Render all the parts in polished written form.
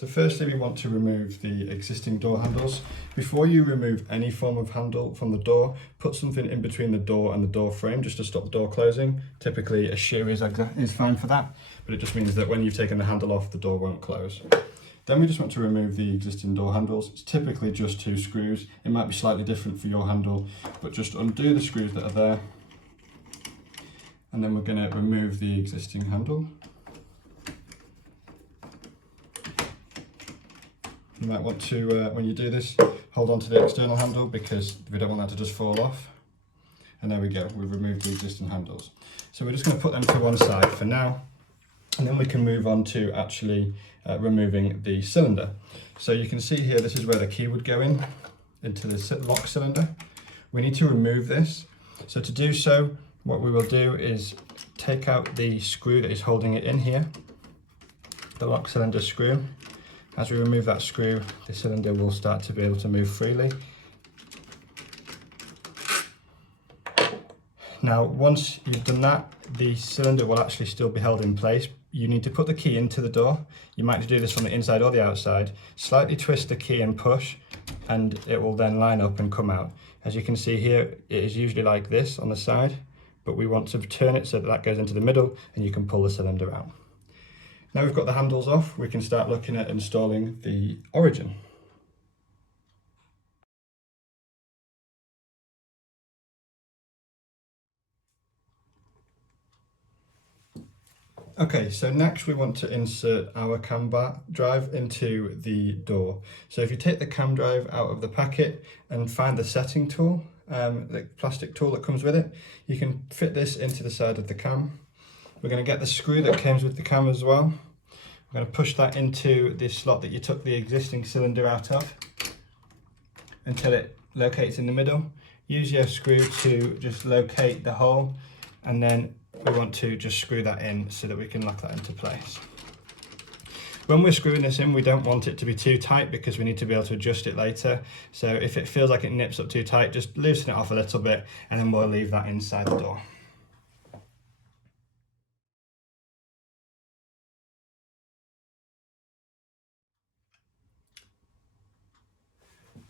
So firstly, we want to remove the existing door handles. Before you remove any form of handle from the door, put something in between the door and the door frame just to stop the door closing. Typically a shoe is fine for that, but it just means that when you've taken the handle off, the door won't close. Then we just want to remove the existing door handles. It's typically just 2 screws. It might be slightly different for your handle, but just undo the screws that are there. And then we're going to remove the existing handle. You might want to, when you do this, hold on to the external handle because we don't want that to just fall off. And there we go, we've removed the existing handles. So we're just going to put them to one side for now, and then we can move on to actually removing the cylinder. So you can see here, this is where the key would go into the lock cylinder. We need to remove this. So to do so, what we will do is take out the screw that is holding it in here, the lock cylinder screw. As we remove that screw, the cylinder will start to be able to move freely. Now, once you've done that, the cylinder will actually still be held in place. You need to put the key into the door. You might do this from the inside or the outside. Slightly twist the key and push, and it will then line up and come out. As you can see here, it is usually like this on the side, but we want to turn it so that that goes into the middle and you can pull the cylinder out. Now we've got the handles off, we can start looking at installing the Origin. Okay, so next we want to insert our cam drive into the door. So if you take the cam drive out of the packet and find the setting tool, the plastic tool that comes with it, you can fit this into the side of the cam. We're going to get the screw that comes with the cam as well. We're going to push that into this slot that you took the existing cylinder out of until it locates in the middle. Use your screw to just locate the hole, and then we want to just screw that in so that we can lock that into place. When we're screwing this in, we don't want it to be too tight because we need to be able to adjust it later. So if it feels like it nips up too tight, just loosen it off a little bit and then we'll leave that inside the door.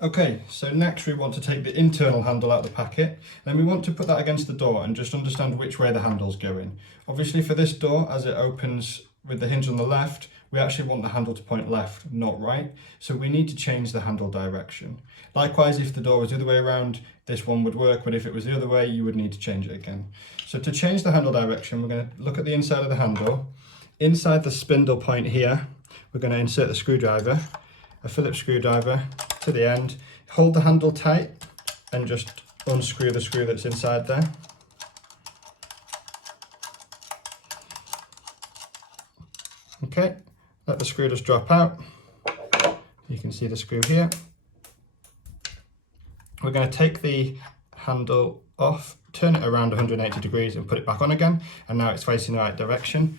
Okay, so next we want to take the internal handle out of the packet, and we want to put that against the door and just understand which way the handle's going. Obviously for this door, as it opens with the hinge on the left, we actually want the handle to point left, not right, so we need to change the handle direction. Likewise, if the door was the other way around, this one would work, but if it was the other way, you would need to change it again. So to change the handle direction, we're going to look at the inside of the handle. Inside the spindle point here, we're going to insert the screwdriver, a Phillips screwdriver to the end, hold the handle tight and just unscrew the screw that's inside there. Okay, let the screw just drop out. You can see the screw here. We're going to take the handle off, turn it around 180 degrees and put it back on again, and now it's facing the right direction.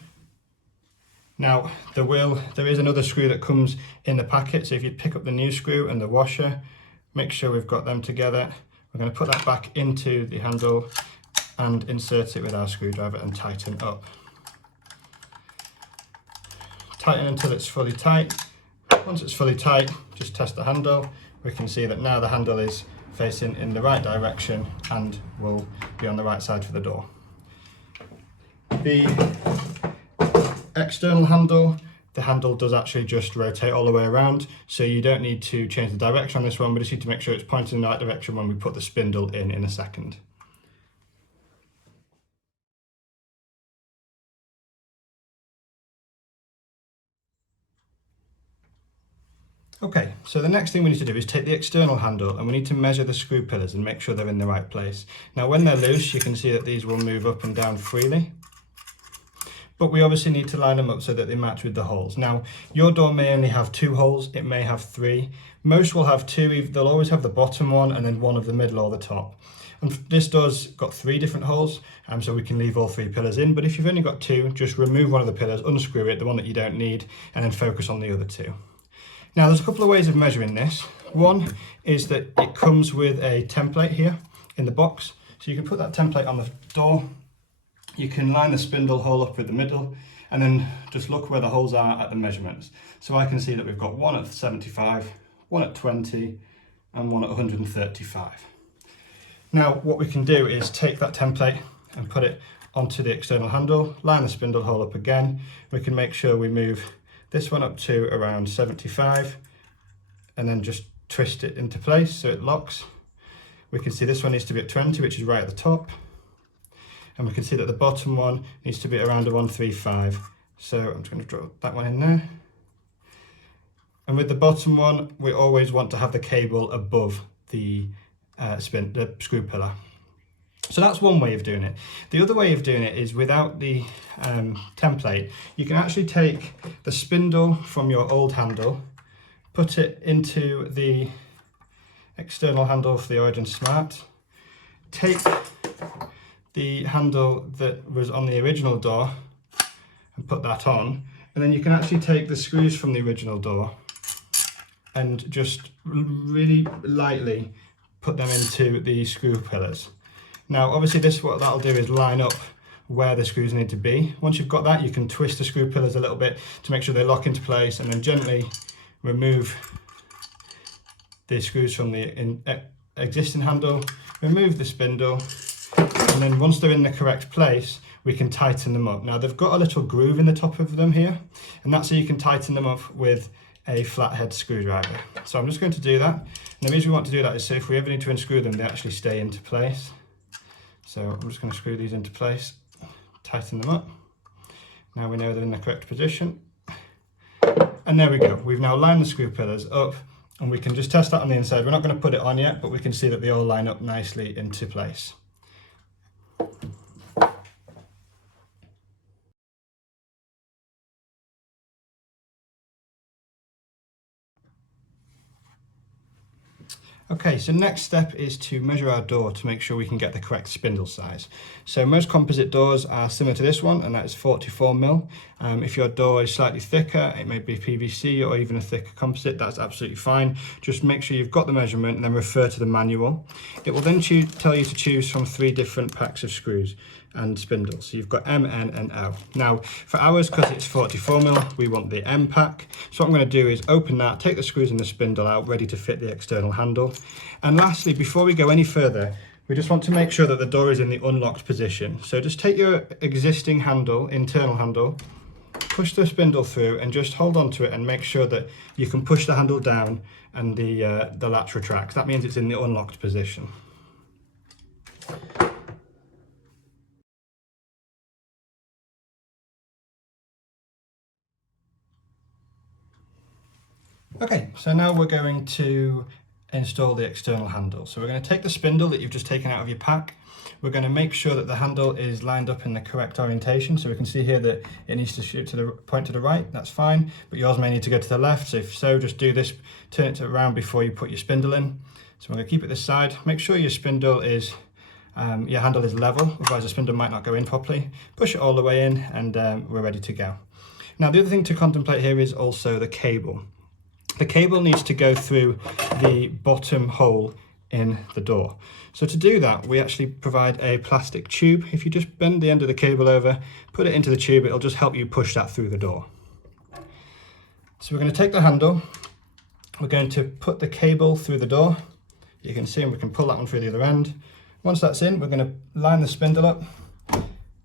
Now there is another screw that comes in the packet, so if you pick up the new screw and the washer, make sure we've got them together. We're going to put that back into the handle and insert it with our screwdriver and tighten up. Tighten until it's fully tight. Once it's fully tight, just test the handle. We can see that now the handle is facing in the right direction and will be on the right side for the door. The external handle, the handle does actually just rotate all the way around, so you don't need to change the direction on this one. We just need to make sure it's pointing in the right direction when we put the spindle in a second. Okay, so the next thing we need to do is take the external handle and we need to measure the screw pillars and make sure they're in the right place. Now when they're loose, you can see that these will move up and down freely. But we obviously need to line them up so that they match with the holes. Now, your door may only have 2 holes, it may have 3. Most will have 2, they'll always have the bottom one and then one of the middle or the top. And this door's got 3 different holes, so we can leave all 3 pillars in, but if you've only got 2, just remove one of the pillars, unscrew it, the one that you don't need, and then focus on the other 2. Now, there's a couple of ways of measuring this. One is that it comes with a template here in the box, so you can put that template on the door you can line the spindle hole up with the middle and then just look where the holes are at the measurements. So I can see that we've got one at 75, one at 20 and one at 135. Now what we can do is take that template and put it onto the external handle, line the spindle hole up again. We can make sure we move this one up to around 75 and then just twist it into place so it locks. We can see this one needs to be at 20, which is right at the top. And we can see that the bottom one needs to be around a 135. So I'm just going to draw that one in there. And with the bottom one, we always want to have the cable above the screw pillar. So that's one way of doing it. The other way of doing it is without the template. You can actually take the spindle from your old handle, put it into the external handle for the Origin Smart, take the handle that was on the original door and put that on, and then you can actually take the screws from the original door and just really lightly put them into the screw pillars. Now obviously what that'll do is line up where the screws need to be. Once you've got that, you can twist the screw pillars a little bit to make sure they lock into place, and then gently remove the screws from the existing handle, remove the spindle, and then once they're in the correct place, we can tighten them up. Now they've got a little groove in the top of them here, and that's so you can tighten them up with a flathead screwdriver. So I'm just going to do that. And the reason we want to do that is so if we ever need to unscrew them, they actually stay into place. So I'm just going to screw these into place, tighten them up. Now we know they're in the correct position. And there we go. We've now lined the screw pillars up, and we can just test that on the inside. We're not going to put it on yet, but we can see that they all line up nicely into place. Okay, so next step is to measure our door to make sure we can get the correct spindle size. So most composite doors are similar to this one, and that is 44mm. If your door is slightly thicker, it may be PVC or even a thicker composite, that's absolutely fine. Just make sure you've got the measurement and then refer to the manual. It will then tell you to choose from 3 different packs of screws and spindles. So you've got M, N and O. Now for ours, because it's 44mm, we want the M pack. So what I'm going to do is open that, take the screws and the spindle out, ready to fit the external handle. And lastly, before we go any further, we just want to make sure that the door is in the unlocked position. So just take your existing handle, internal handle, push the spindle through and just hold on to it and make sure that you can push the handle down and the latch retracts. That means it's in the unlocked position. Okay, so now we're going to install the external handle. So we're going to take the spindle that you've just taken out of your pack. We're going to make sure that the handle is lined up in the correct orientation. So we can see here that it needs to shoot to the point to the right, that's fine, but yours may need to go to the left. So if so, just do this, turn it around before you put your spindle in. So we're going to keep it this side. Make sure your spindle is, your handle is level, otherwise the spindle might not go in properly. Push it all the way in and we're ready to go. Now the other thing to contemplate here is also the cable. The cable needs to go through the bottom hole in the door. So to do that, we actually provide a plastic tube. If you just bend the end of the cable over, put it into the tube, it'll just help you push that through the door. So we're going to take the handle, we're going to put the cable through the door. You can see, and we can pull that one through the other end. Once that's in, we're going to line the spindle up,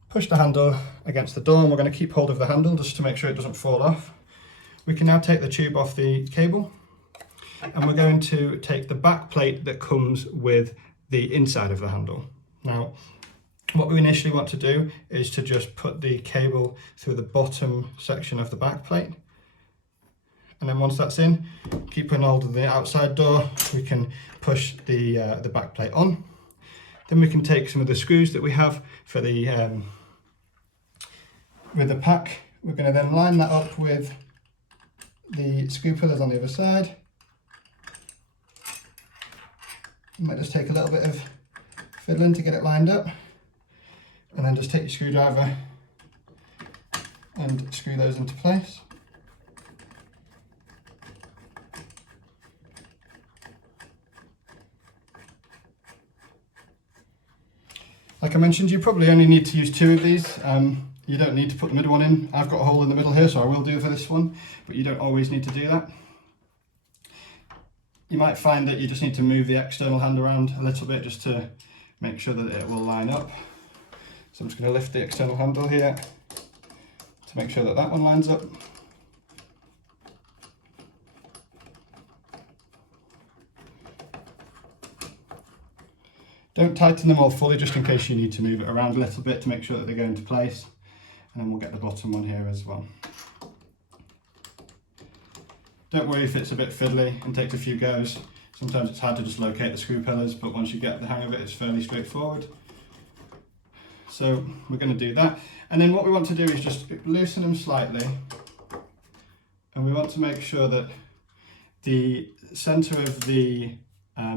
push the handle against the door, and we're going to keep hold of the handle just to make sure it doesn't fall off. We can now take the tube off the cable, and we're going to take the back plate that comes with the inside of the handle. Now, what we initially want to do is to just put the cable through the bottom section of the back plate. And then once that's in, keeping hold of the outside door, we can push the back plate on. Then we can take some of the screws that we have for the with the pack. We're going to then line that up with the screw pillars on the other side. You might just take a little bit of fiddling to get it lined up, and then just take your screwdriver and screw those into place. Like I mentioned, you probably only need to use 2 of these. You don't need to put the middle one in. I've got a hole in the middle here, so I will do for this one, but you don't always need to do that. You might find that you just need to move the external hand around a little bit just to make sure that it will line up. So I'm just going to lift the external handle here to make sure that that one lines up. Don't tighten them all fully, just in case you need to move it around a little bit to make sure that they go into place. And then we'll get the bottom one here as well. Don't worry if it's a bit fiddly and takes a few goes. Sometimes it's hard to just locate the screw pillars, but once you get the hang of it, it's fairly straightforward. So we're going to do that. And then what we want to do is just loosen them slightly. And we want to make sure that the center of the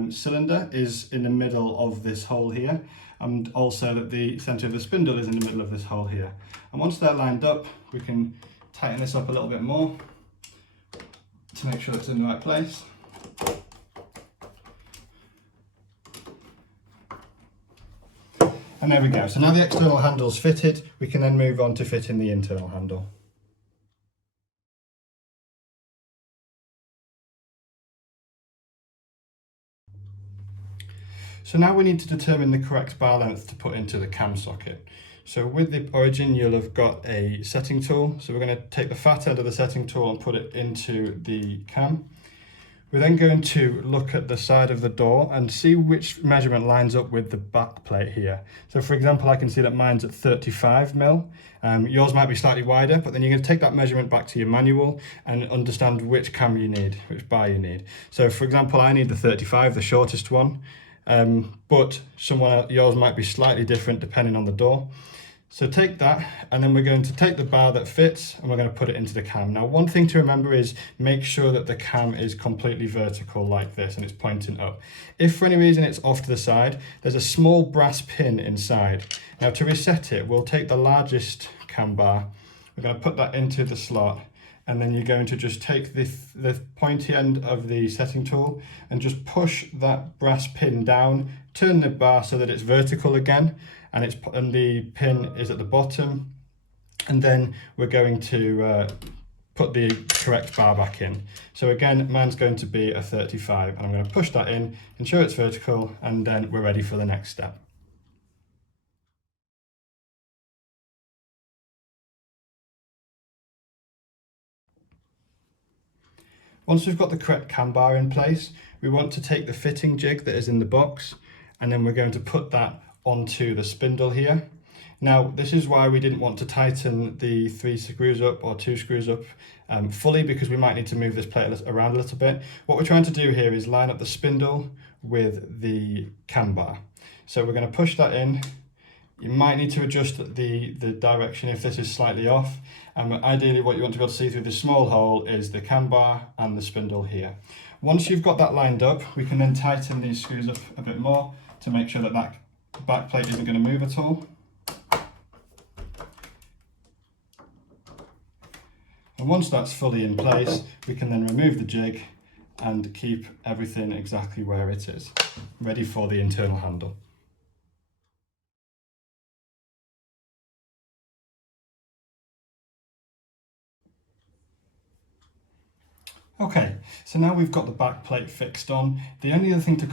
cylinder is in the middle of this hole here, and also that the center of the spindle is in the middle of this hole here. And once they're lined up, we can tighten this up a little bit more to make sure it's in the right place. And there we go. So now the external handle's fitted, we can then move on to fitting the internal handle. So now we need to determine the correct bar length to put into the cam socket. So with the Origin, you'll have got a setting tool. So we're going to take the fat end of the setting tool and put it into the cam. We're then going to look at the side of the door and see which measurement lines up with the back plate here. So for example, I can see that mine's at 35mm. Yours might be slightly wider, but then you're going to take that measurement back to your manual and understand which cam you need, which bar you need. So for example, I need the 35, the shortest one. But yours might be slightly different depending on the door. So take that, and then we're going to take the bar that fits and we're going to put it into the cam. Now, one thing to remember is make sure that the cam is completely vertical like this and it's pointing up. If for any reason it's off to the side, there's a small brass pin inside. Now to reset it, we'll take the largest cam bar, we're going to put that into the slot, and then you're going to just take the pointy end of the setting tool and just push that brass pin down, turn the bar so that it's vertical again, and the pin is at the bottom, and then we're going to put the correct bar back in. So again, mine's going to be a 35, and I'm going to push that in, ensure it's vertical, and then we're ready for the next step. Once we've got the correct cam bar in place, we want to take the fitting jig that is in the box, and then we're going to put that onto the spindle here. Now, this is why we didn't want to tighten the 3 screws up or 2 screws up fully, because we might need to move this plate around a little bit. What we're trying to do here is line up the spindle with the cam bar. So we're going to push that in. You might need to adjust the direction if this is slightly off. Ideally, what you want to be able to see through this small hole is the cam bar and the spindle here. Once you've got that lined up, we can then tighten these screws up a bit more to make sure that that back plate isn't going to move at all. And once that's fully in place, we can then remove the jig and keep everything exactly where it is, ready for the internal handle. Okay, so now we've got the back plate fixed on. The only other thing to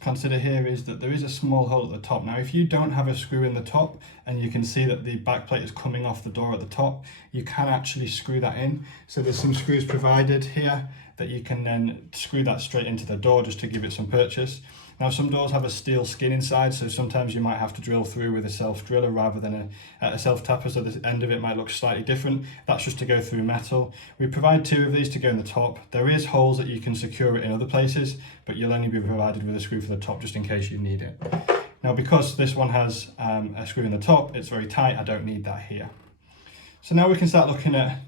consider here is that there is a small hole at the top. Now, if you don't have a screw in the top and you can see that the back plate is coming off the door at the top, you can actually screw that in. So there's some screws provided here that you can then screw that straight into the door just to give it some purchase. Now, some doors have a steel skin inside, so sometimes you might have to drill through with a self-driller rather than a self-tapper, so the end of it might look slightly different. That's just to go through metal. We provide 2 of these to go in the top. There is holes that you can secure it in other places, but you'll only be provided with a screw for the top just in case you need it. Now, because this one has a screw in the top, it's very tight, I don't need that here. So now we can start looking at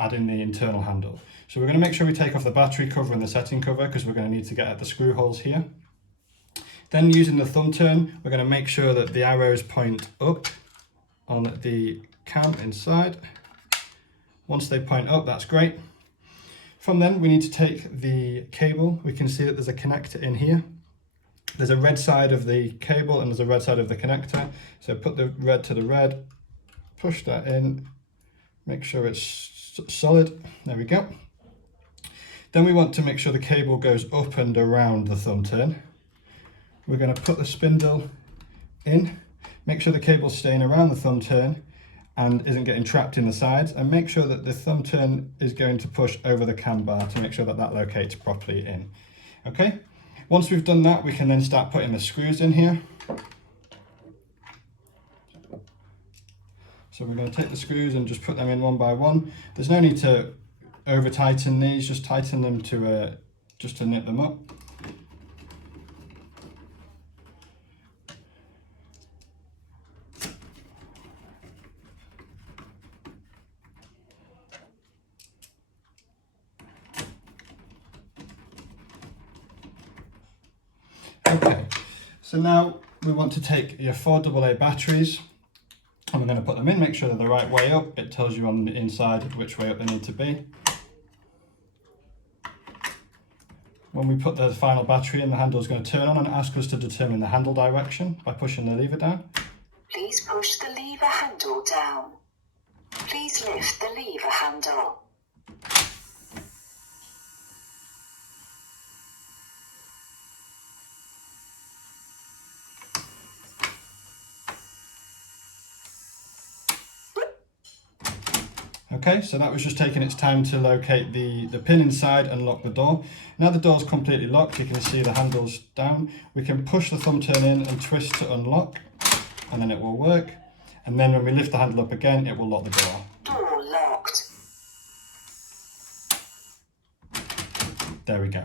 adding the internal handle. So we're going to make sure we take off the battery cover and the setting cover, because we're going to need to get at the screw holes here. Then, using the thumb turn, we're going to make sure that the arrows point up on the cam inside. Once they point up, that's great. From then, we need to take the cable. We can see that there's a connector in here. there's a red side of the cable and there's a red side of the connector. So put the red to the red, push that in, make sure it's solid. There we go. Then we want to make sure the cable goes up and around the thumb turn. We're going to put the spindle in, make sure the cable's staying around the thumb turn and isn't getting trapped in the sides, and make sure that the thumb turn is going to push over the cam bar to make sure that that locates properly in. Okay, once we've done that, we can then start putting the screws in here. So we're going to take the screws and just put them in one by one. There's no need to over tighten these, just tighten them to just to knit them up. Okay, so now we want to take your 4 AA batteries and we're going to put them in, make sure they're the right way up. It tells you on the inside which way up they need to be. When we put the final battery in, the handle is going to turn on and ask us to determine the handle direction by pushing the lever down. Please push the lever handle down. Please lift the lever handle. Okay, so that was just taking its time to locate the pin inside and lock the door. Now the door's completely locked, you can see the handle's down. We can push the thumb turn in and twist to unlock, and then it will work. And then when we lift the handle up again, it will lock the door. Door locked. There we go.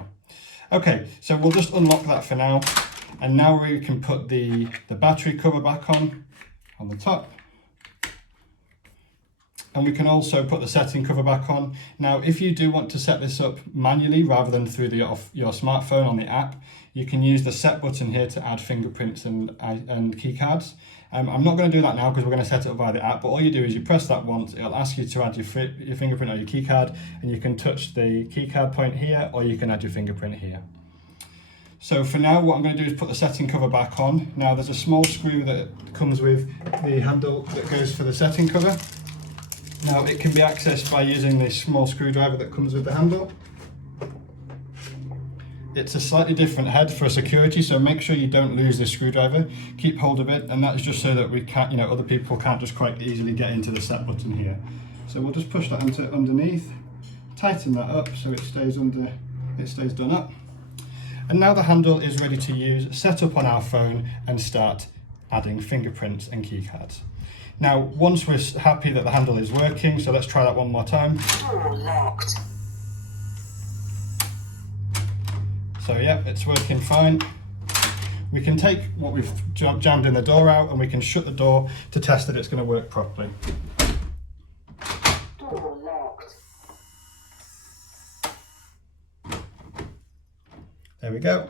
Okay, so we'll just unlock that for now. And now we can put the battery cover back on the top. And we can also put the setting cover back on. Now, if you do want to set this up manually rather than through your smartphone on the app, you can use the set button here to add fingerprints and key cards. I'm not going to do that now because we're going to set it up via the app, but all you do is you press that once, it'll ask you to add your fingerprint or your key card, and you can touch the key card point here, or you can add your fingerprint here. So for now, what I'm going to do is put the setting cover back on. Now, there's a small screw that comes with the handle that goes for the setting cover. Now it can be accessed by using this small screwdriver that comes with the handle. It's a slightly different head for security, so make sure you don't lose this screwdriver. Keep hold of it, and that is just so that we can't, other people can't just quite easily get into the set button here. So we'll just push that into underneath, tighten that up so it stays done up. And now the handle is ready to use, set up on our phone and start adding fingerprints and keycards. Now, once we're happy that the handle is working, so let's try that one more time. Door locked. So yeah, it's working fine. We can take what we've jammed in the door out and we can shut the door to test that it's going to work properly. Door locked. There we go.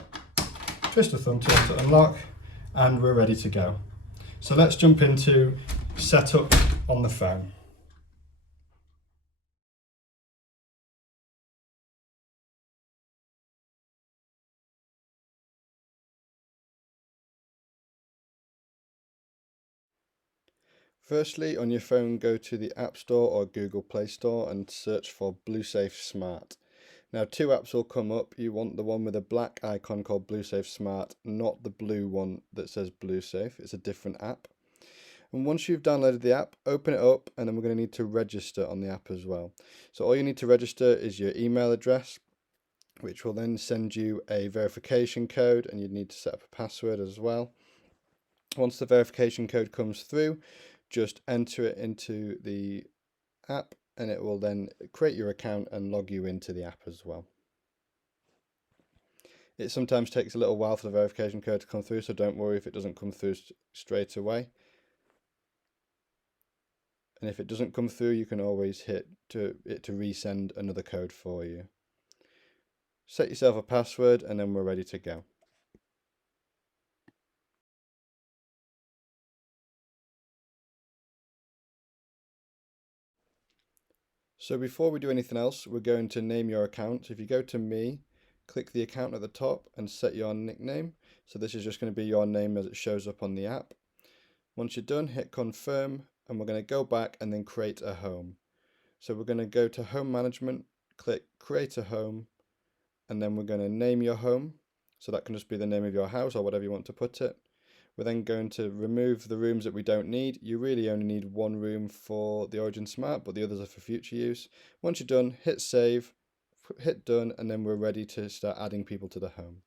Twist the thumb turn to unlock and we're ready to go. So let's jump into setup on the phone. Firstly, on your phone, go to the App Store or Google Play Store and search for Blusafe Smart. Now, 2 apps will come up. You want the one with a black icon called Blusafe Smart, not the blue one that says Blusafe. It's a different app. And once you've downloaded the app, open it up, and then we're going to need to register on the app as well. So all you need to register is your email address, which will then send you a verification code, and you need to set up a password as well. Once the verification code comes through, just enter it into the app, and it will then create your account and log you into the app as well. It sometimes takes a little while for the verification code to come through, so don't worry if it doesn't come through straight away. And if it doesn't come through, you can always hit to resend another code for you. Set yourself a password and then we're ready to go. So before we do anything else, we're going to name your account. If you go to Me, click the account at the top and set your nickname. So this is just going to be your name as it shows up on the app. Once you're done, hit confirm, and we're going to go back and then create a home. So we're going to go to home management, click create a home, and then we're going to name your home. So that can just be the name of your house or whatever you want to put it. We're then going to remove the rooms that we don't need. You really only need one room for the Origin Smart, but the others are for future use. Once you're done, hit save, hit done, and then we're ready to start adding people to the home.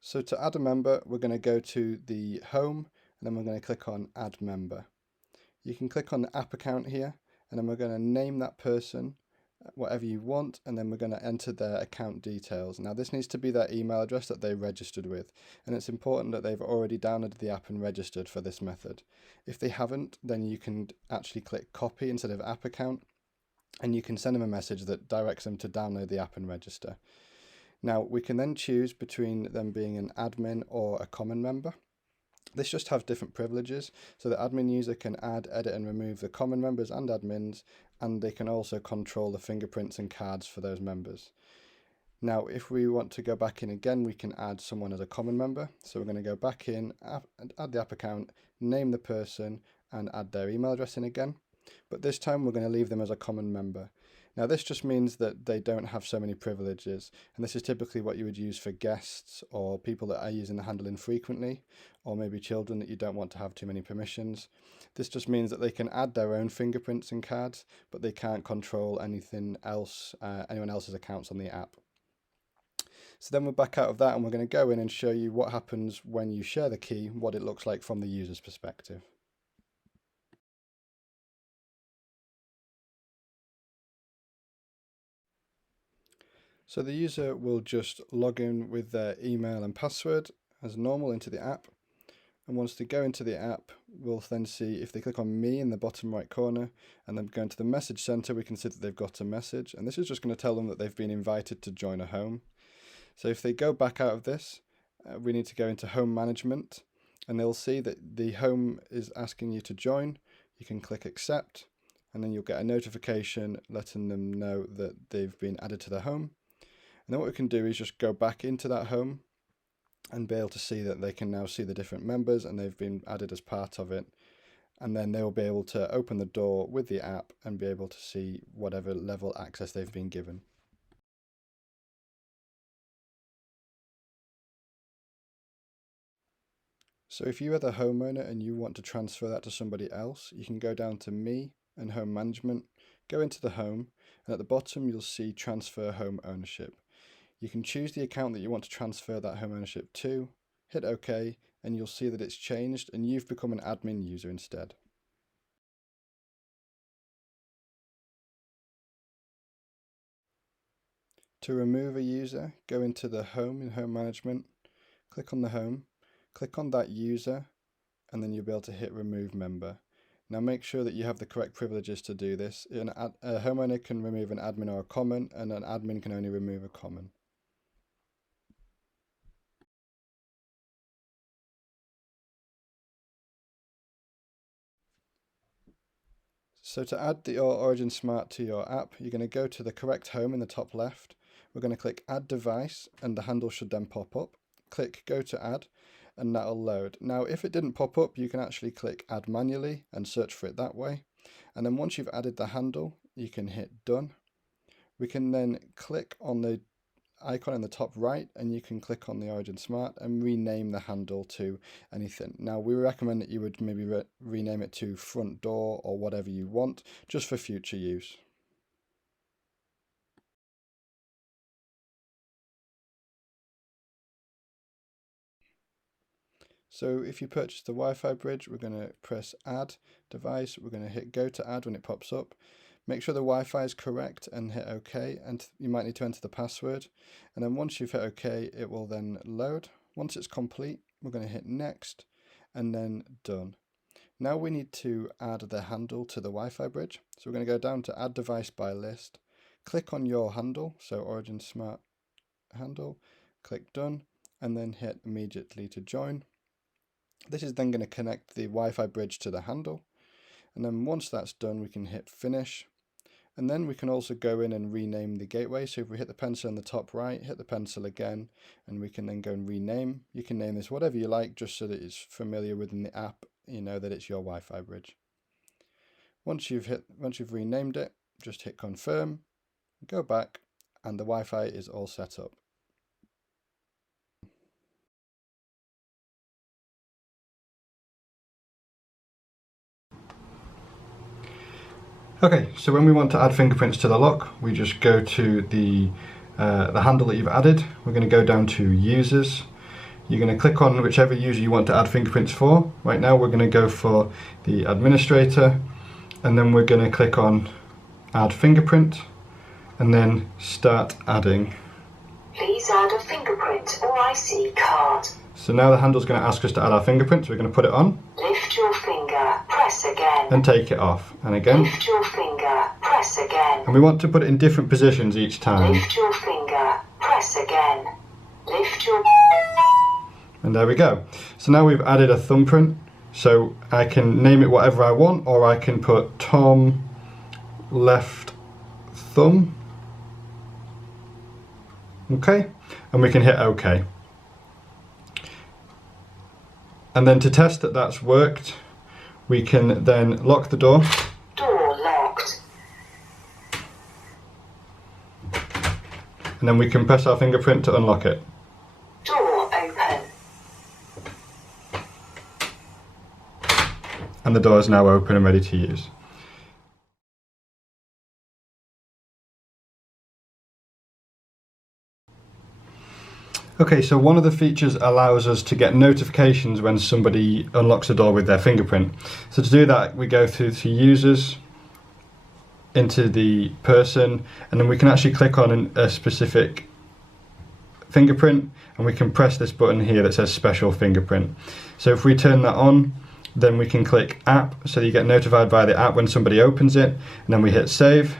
So to add a member, we're going to go to the home, and then we're going to click on add member. You can click on the app account here, and then we're going to name that person whatever you want, and then we're going to enter their account details. Now this needs to be their email address that they registered with, and it's important that they've already downloaded the app and registered for this method. If they haven't, then you can actually click copy instead of app account, and you can send them a message that directs them to download the app and register. Now we can then choose between them being an admin or a common member. This just have different privileges, so the admin user can add, edit and remove the common members and admins, and they can also control the fingerprints and cards for those members. Now if we want to go back in again, we can add someone as a common member. So we're going to go back in, add the app account, name the person and add their email address in again, but this time we're going to leave them as a common member. Now this just means that they don't have so many privileges, and this is typically what you would use for guests or people that are using the handle infrequently, or maybe children that you don't want to have too many permissions. This just means that they can add their own fingerprints and cards, but they can't control anything else, anyone else's accounts on the app. So then we're back out of that, and we're going to go in and show you what happens when you share the key, what it looks like from the user's perspective. So the user will just log in with their email and password as normal into the app. And once they go into the app, we'll then see if they click on me in the bottom right corner and then go into the message center, we can see that they've got a message. And this is just going to tell them that they've been invited to join a home. So if they go back out of this, we need to go into home management, and they'll see that the home is asking you to join. You can click accept, and then you'll get a notification letting them know that they've been added to the home. And then what we can do is just go back into that home and be able to see that they can now see the different members and they've been added as part of it. And then they will be able to open the door with the app and be able to see whatever level access they've been given. So if you are the homeowner and you want to transfer that to somebody else, you can go down to me and home management, go into the home, and at the bottom you'll see transfer home ownership. You can choose the account that you want to transfer that home ownership to, hit OK, and you'll see that it's changed and you've become an admin user instead. To remove a user, go into the home in home management, click on the home, click on that user, and then you'll be able to hit remove member. Now make sure that you have the correct privileges to do this. A homeowner can remove an admin or a common, and an admin can only remove a common. So to add your Origin Smart to your app, you're going to go to the correct home in the top left. We're going to click add device, and the handle should then pop up. Click go to add, and that'll load. Now if it didn't pop up, you can actually click add manually and search for it that way. And then once you've added the handle, you can hit done. We can then click on the icon in the top right, and you can click on the Origin Smart and rename the handle to anything. Now we recommend that you would maybe rename it to front door or whatever you want, just for future use. So if you purchase the Wi-Fi bridge, we're going to press add device, we're going to hit go to add when it pops up. Make sure the Wi-Fi is correct and hit OK, and you might need to enter the password. And then once you've hit OK, it will then load. Once it's complete, we're going to hit next and then done. Now we need to add the handle to the Wi-Fi bridge. So we're going to go down to add device by list, click on your handle, so Origin Smart handle, click done, and then hit immediately to join. This is then going to connect the Wi-Fi bridge to the handle. And then once that's done, we can hit finish. And then we can also go in and rename the gateway. So if we hit the pencil in the top right, hit the pencil again, and we can then go and rename. You can name this whatever you like, just so that it's familiar within the app, you know that it's your Wi-Fi bridge. Once you've renamed it, just hit confirm, go back, and the Wi-Fi is all set up. Okay, so when we want to add fingerprints to the lock, we just go to the handle that you've added. We're going to go down to users. You're going to click on whichever user you want to add fingerprints for. Right now we're going to go for the administrator, and then we're going to click on add fingerprint and then start adding. Please add a fingerprint or IC card. So now the handle's going to ask us to add our fingerprint, so we're going to put it on. Lift your finger, press again. And take it off, and again. Lift your finger, press again. And we want to put it in different positions each time. Lift your finger, press again. Lift your... And there we go. So now we've added a thumbprint, so I can name it whatever I want, or I can put Tom left thumb. Okay, and we can hit OK. And then to test that that's worked, we can then lock the door. Door locked. And then we can press our fingerprint to unlock it. Door open. And the door is now open and ready to use. Okay, so one of the features allows us to get notifications when somebody unlocks the door with their fingerprint. So to do that, we go through to users, into the person, and then we can actually click on a specific fingerprint, and we can press this button here that says special fingerprint. So if we turn that on, then we can click app, so you get notified by the app when somebody opens it, and then we hit save.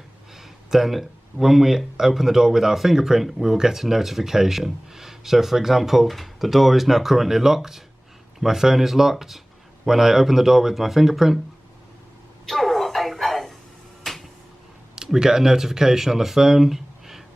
Then when we open the door with our fingerprint, we will get a notification. So for example, the door is now currently locked, my phone is locked. When I open the door with my fingerprint, door open. We get a notification on the phone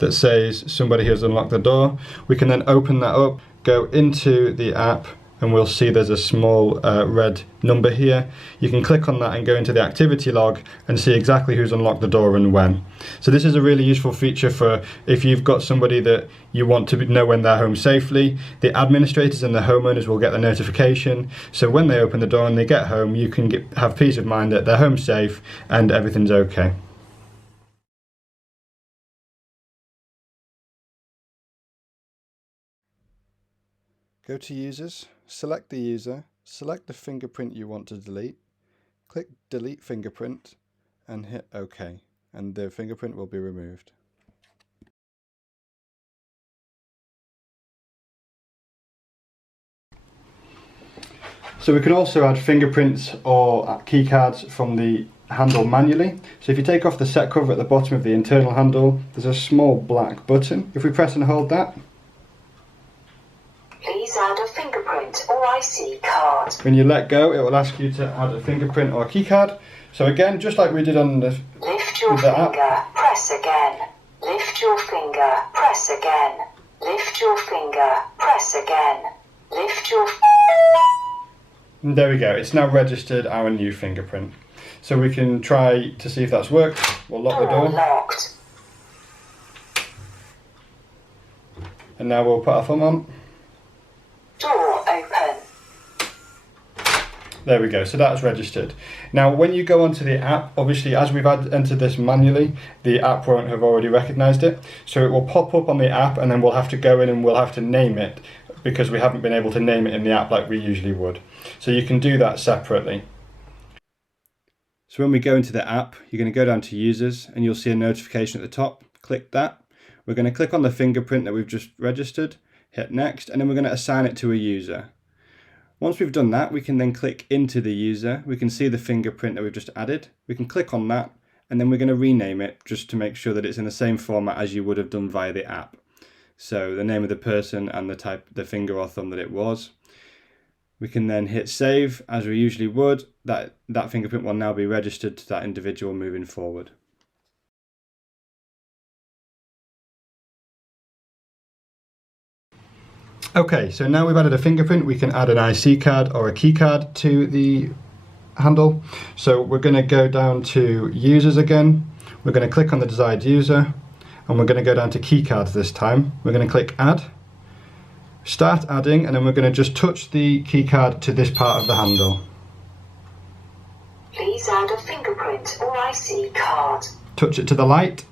that says somebody has unlocked the door. We can then open that up, go into the app, and we'll see there's a small red number here. You can click on that and go into the activity log and see exactly who's unlocked the door and when. So this is a really useful feature for if you've got somebody that you want to know when they're home safely. The administrators and the homeowners will get the notification, so when they open the door and they get home, you can have peace of mind that they're home safe and everything's okay. Go to users, select the user, select the fingerprint you want to delete, click delete fingerprint and hit OK, and the fingerprint will be removed. So we can also add fingerprints or keycards from the handle manually. So if you take off the set cover at the bottom of the internal handle, there's a small black button. If we press and hold that, Please add a fingerprint or IC card. when you let go, it will ask you to add a fingerprint or key card. So again, just like we did on the Lift your finger, press again. Lift your finger, press again. Lift your finger, press again. Lift your... And there we go, it's now registered our new fingerprint. So we can try to see if that's worked. We'll lock the door. locked. And now we'll put our thumb on. Door open. There we go, so that's registered. Now when you go onto the app, obviously as we've entered this manually, the app won't have already recognised it. So it will pop up on the app and then we'll have to go in and we'll have to name it because we haven't been able to name it in the app like we usually would. So you can do that separately. So when we go into the app, you're going to go down to users and you'll see a notification at the top. Click that. We're going to click on the fingerprint that we've just registered, hit next, and then we're going to assign it to a user. Once we've done that, we can then click into the user. We can see the fingerprint that we've just added. We can click on that, and then we're going to rename it just to make sure that it's in the same format as you would have done via the app. So the name of the person and the type, the finger or thumb that it was. We can then hit save as we usually would. That fingerprint will now be registered to that individual moving forward. Okay, so now we've added a fingerprint, we can add an IC card or a key card to the handle. So we're going to go down to users again, we're going to click on the desired user, and we're going to go down to key cards this time. We're going to click add, start adding, and then we're going to just touch the key card to this part of the handle. Please add a fingerprint or IC card. Touch it to the light,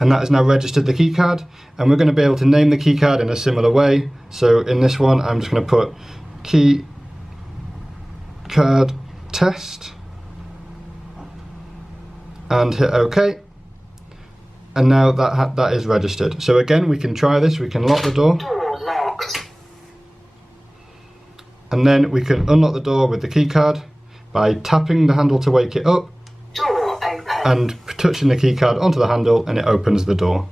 and that has now registered the key card, and we're going to be able to name the key card in a similar way. So in this one I'm just going to put key card test and hit OK, and now that is registered. So again, we can try this, we can lock the door. Door locked. And then we can unlock the door with the key card by tapping the handle to wake it up. Door open. And touching the key card onto the handle, and it opens the door.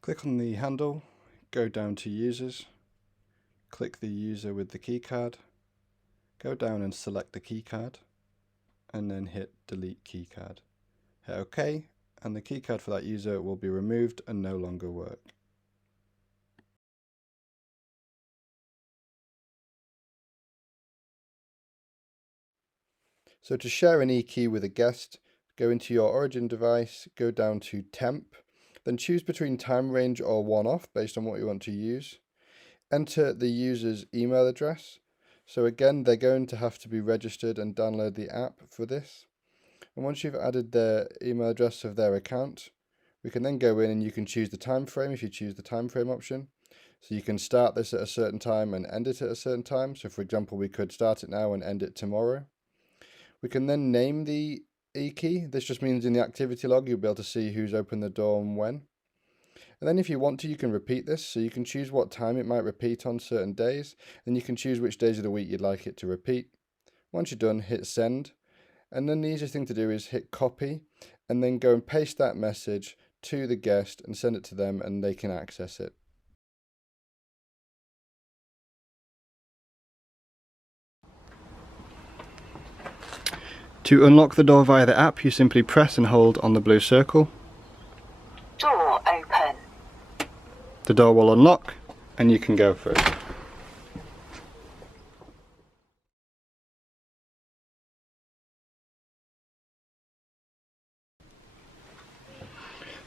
Click on the handle, go down to users, click the user with the key card, go down and select the key card, and then hit delete key card. Hit OK, and the key card for that user will be removed and no longer work. So to share an e-key with a guest, go into your Origin device, go down to temp, then choose between time range or one-off based on what you want to use. Enter the user's email address. So again, they're going to have to be registered and download the app for this. And once you've added their email address of their account, we can then go in and you can choose the time frame if you choose the time frame option. So you can start this at a certain time and end it at a certain time. So for example, we could start it now and end it tomorrow. We can then name the e-key. This just means in the activity log you'll be able to see who's opened the door and when. And then if you want to, you can repeat this. So you can choose what time it might repeat on certain days, and you can choose which days of the week you'd like it to repeat. Once you're done, hit send. And then the easiest thing to do is hit copy, and then go and paste that message to the guest and send it to them, and they can access it. To unlock the door via the app, you simply press and hold on the blue circle. Door open. The door will unlock and you can go through.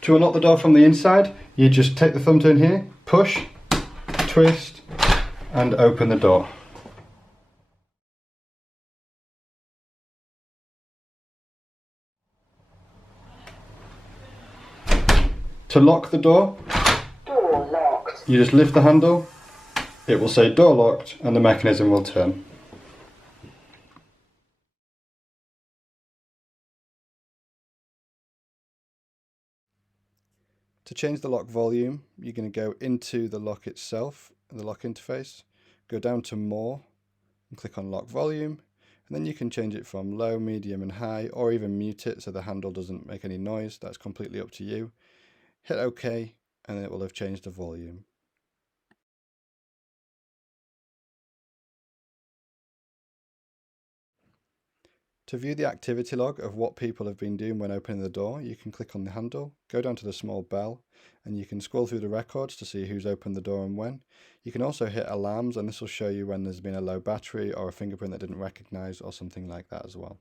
To unlock the door from the inside, you just take the thumb turn here, push, twist, and open the door. To lock the door, Door locked. you just lift the handle, it will say door locked, and the mechanism will turn. To change the lock volume, you're going to go into the lock itself, the lock interface, go down to more, and click on lock volume, and then you can change it from low, medium and high, or even mute it so the handle doesn't make any noise. That's completely up to you. Hit OK, and it will have changed the volume. To view the activity log of what people have been doing when opening the door, you can click on the handle, go down to the small bell, and you can scroll through the records to see who's opened the door and when. You can also hit alarms, and this will show you when there's been a low battery or a fingerprint that didn't recognise or something like that as well.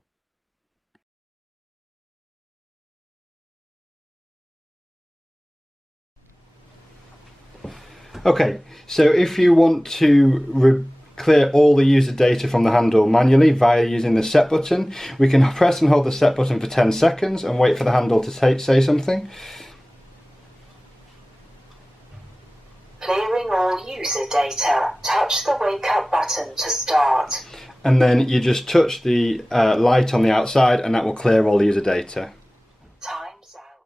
Okay, so if you want to clear all the user data from the handle manually via using the set button, we can press and hold the set button for 10 seconds and wait for the handle to say something. Clearing all user data. Touch the wake up button to start. And then you just touch the light on the outside and that will clear all the user data. Time's out.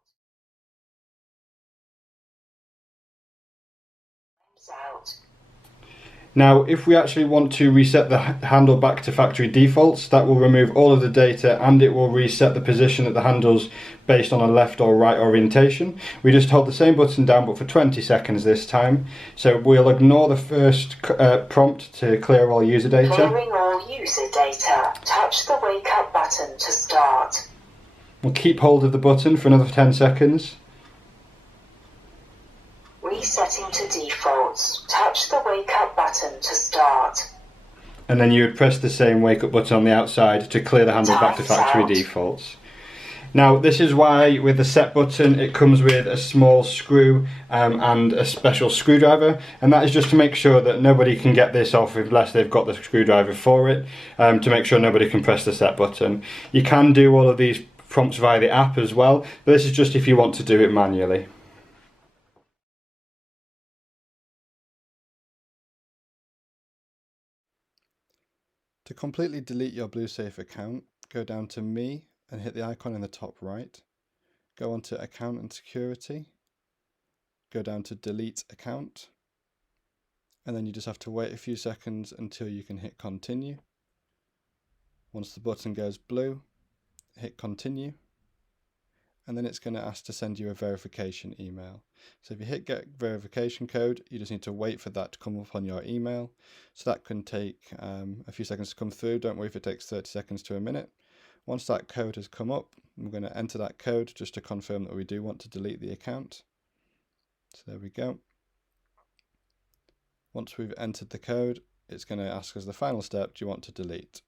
Time's out. Now, if we actually want to reset the handle back to factory defaults, that will remove all of the data and it will reset the position of the handles based on a left or right orientation. We just hold the same button down but for 20 seconds this time. So we'll ignore the first prompt to clear all user data. Clearing all user data. Touch the wake up button to start. We'll keep hold of the button for another 10 seconds. Resetting to defaults. Touch the wake up button to start. And then you would press the same wake up button on the outside to clear the handle back to Time's factory out. defaults. Now this is why with the set button it comes with a small screw and a special screwdriver, and that is just to make sure that nobody can get this off unless they've got the screwdriver for it, to make sure nobody can press the set button. You can do all of these prompts via the app as well, but this is just if you want to do it manually. To completely delete your Blusafe account, go down to Me and hit the icon in the top right. Go on to Account and Security. Go down to Delete Account. And then you just have to wait a few seconds until you can hit Continue. Once the button goes blue, hit Continue. And then it's going to ask to send you a verification email. So if you hit Get Verification Code, you just need to wait for that to come up on your email. So that can take a few seconds to come through. Don't worry if it takes 30 seconds to a minute. Once that code has come up, I'm going to enter that code just to confirm that we do want to delete the account. So there we go. Once we've entered the code, it's going to ask us the final step, do you want to delete?